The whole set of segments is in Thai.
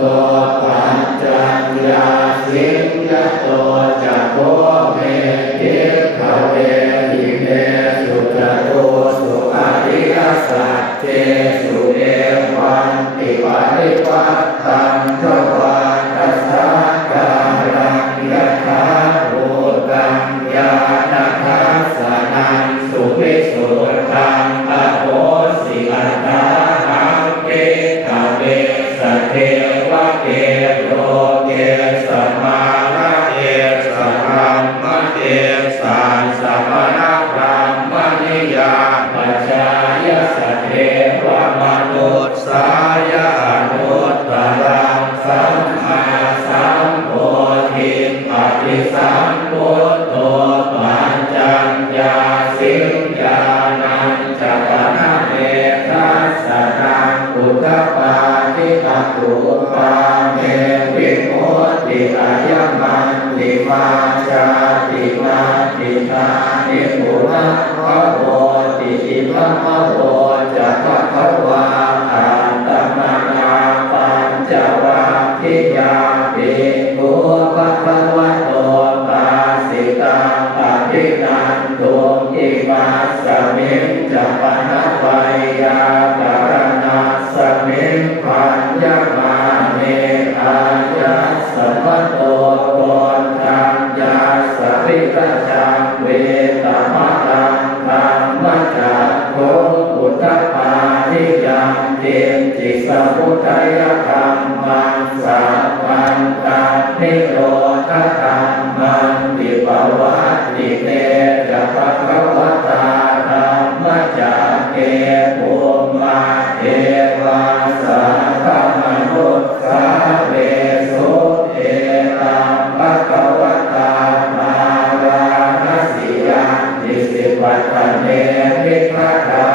โตปัญจยาสิยโตจักโพเมทิขเวหิเมสุตโตสุอริยสัจเจสุเอวันติปาริปัตตังทวาทัสสะการังยะถาภูตังญาณทัสสนังสุวิสุทธังอโหสิอัตตาหังเกขเวสเท ยาปัจจายสเทวมนุษสายานุตตรังสัมมาสัมโพธิปฏิสัมพุทโตปัญจัญญาสิญานันจัปนะเมทัสสนังอุทปาทิตตุปาเมวิโมติอา จวาทิยาปิโภภะคะวะโตตาสิตังปะทินันตุอิมาสมิงจัปนะไวยากรณะสสมิงปัญญา พุทัยธรรมังสัพพันตังนิโรธธรรมังวิปวัตติเตจะภะคะวตาธรรมจักเกภูมาเทวาสัพพมนุสสาเวสุเอตังภะคะวตามาราณสียังนิสิปัตเนมิฆทา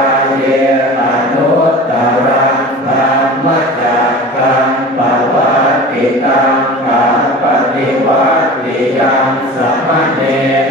ยังขาปฏิวัติยังสมณเณ